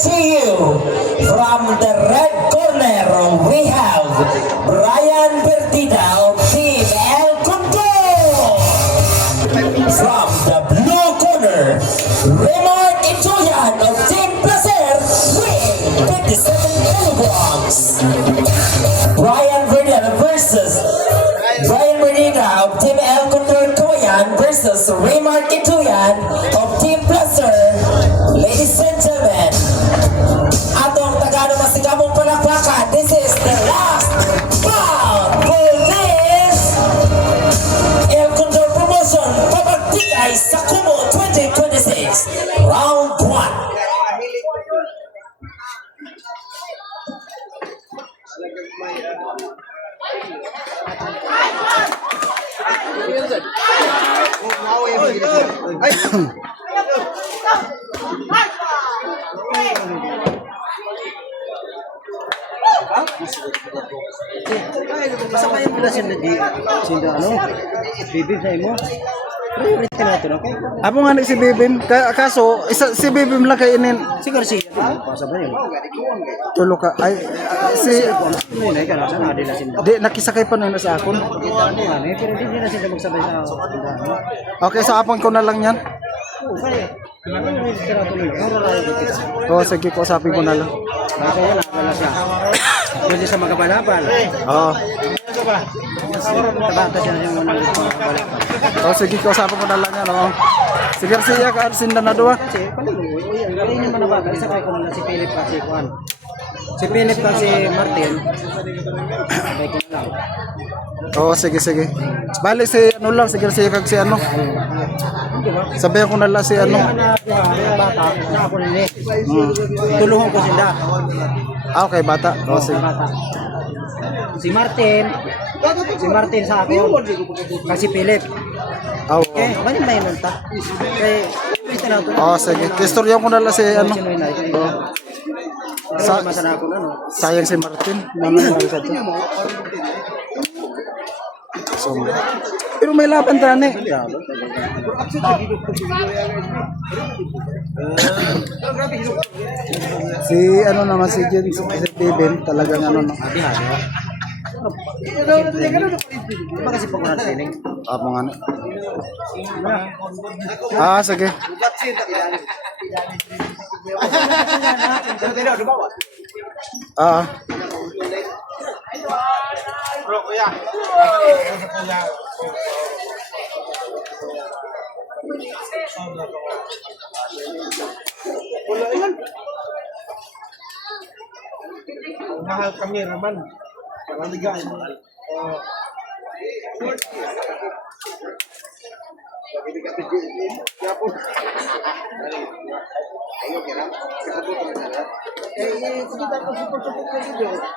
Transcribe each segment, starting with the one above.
to you from the red corner. We have Brian Bertida of Team El Condor. From the blue corner, Raymond Itoyan of Team Placer, weighing 57 kilograms. Brian Bertida of Team El Condor Koyan versus Raymond Itoyan of Team Placer. Ladies and gentlemen, atong Tagalog masigamong palakpakan. This is the last bout for this El Condor promotion. Pabagtigay sa Kumo 2026. Round 1. Basta kayo pala sinda ano? Bibim sa imo. Priority na ito, okay? Amo nga ni si Bibim, kaso si Bibim lang kay inin. Si Garcia, pasabay yun. Tulo ka ay si Ay, ka nasa na nila sinda. di nakisakay pa na sa akon. Pero hindi na sila magsabay sa tindahan. Okay, sa apon ko na lang yan. Oo, kaya. O sige, kausapin ko na lang. Kasi yan, nakakala siya. Pwede sa magkabalaban. Oo. Tabata siya na yung magkabalaban. O sige, kausapin ko na lang yan. O. Si Garcia ka, sinda na doon. Kasi, paluloy. Kaya yung manabagal, isa kayo ko na lang si Philip kasi Juan. Si Philip kasi Martin. Sabay ko na lang. Oo, sige. Bali si ano lang, si Garcia kag si ano. Sabihan ko na lang si ano. Bata, na ako nini. Tulungan ko sila. Ah, okay, bata. O, sige. Bata. Si Martin sa ako. Kasi Philip. Oo. Okay, balik ba yun ta? Kaya, pwede na ito. Oh, sige. Istorya ko na lang si ano. Sa masana ako na, no? Sayang si Martin. Naman sa to. So, pero may laban tani. Si ano naman si Jen, si Bibim, talagang ano no. Diba kasi pag wala training? Apa nga na. Ah, sige. Ah. Mahal kami raman. Paraligaan.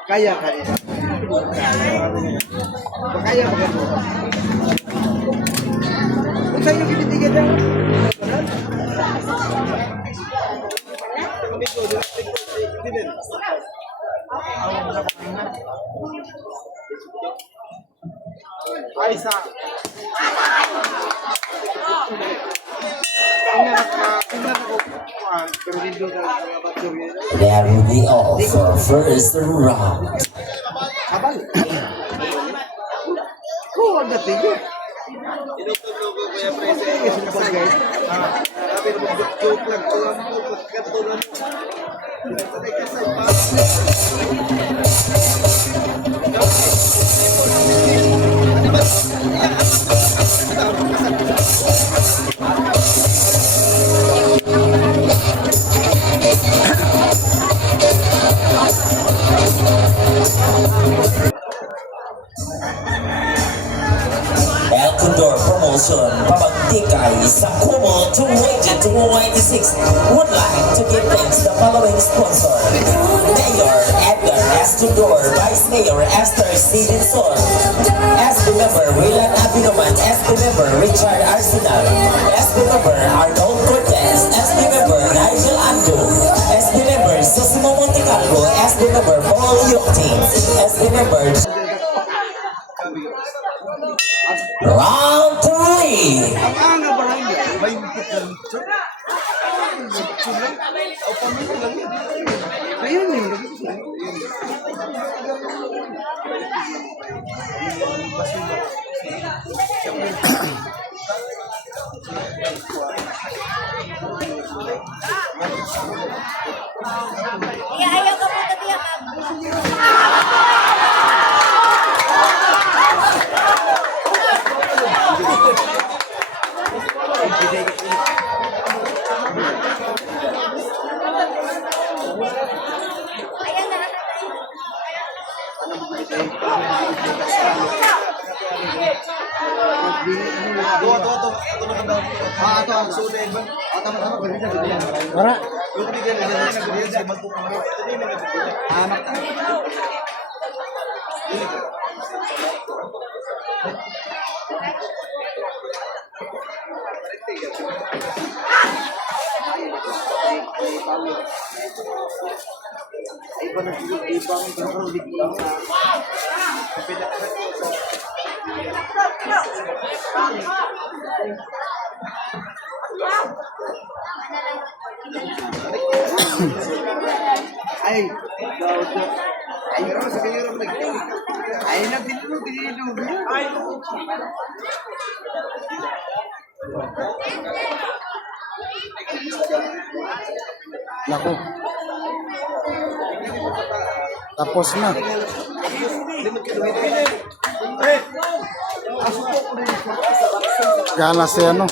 Kaya. Kaya ba ganun? Kung sa'yo kinitigyan niya, ay sa There will be all for first round. abal. Kuha na tingin. El Condor promotion pabagtikay sa Kumo 2026 would like to give thanks the following sponsor: Mayor Edgar S. Condor, Vice Mayor Esther Stevenson, SB member Willan Abinoman, SB member Richard Arsenal, SB member Arnold Cortez, SB member Nigel Ando, SB member Sosimo Monticalvo, SB member Paul Yokti, SB member Round 3. Ang nga barangay, may bitik lang ito. Sipso lang. O pamilya lang yan. Ayun yun. Iya, ayaw ka po tadi ya, Ayan na. Wala. Ay, ay, ay, nagdilog. Ay, Nako. Tapos na. Gana si ano.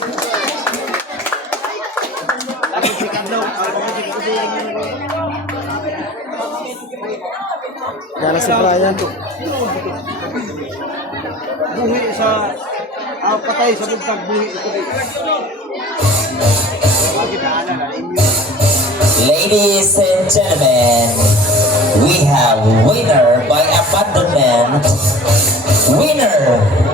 Gana si Brian. buhi sa patay sa buntag buhi ito. Ladies and gentlemen, we have winner by abandonment. Winner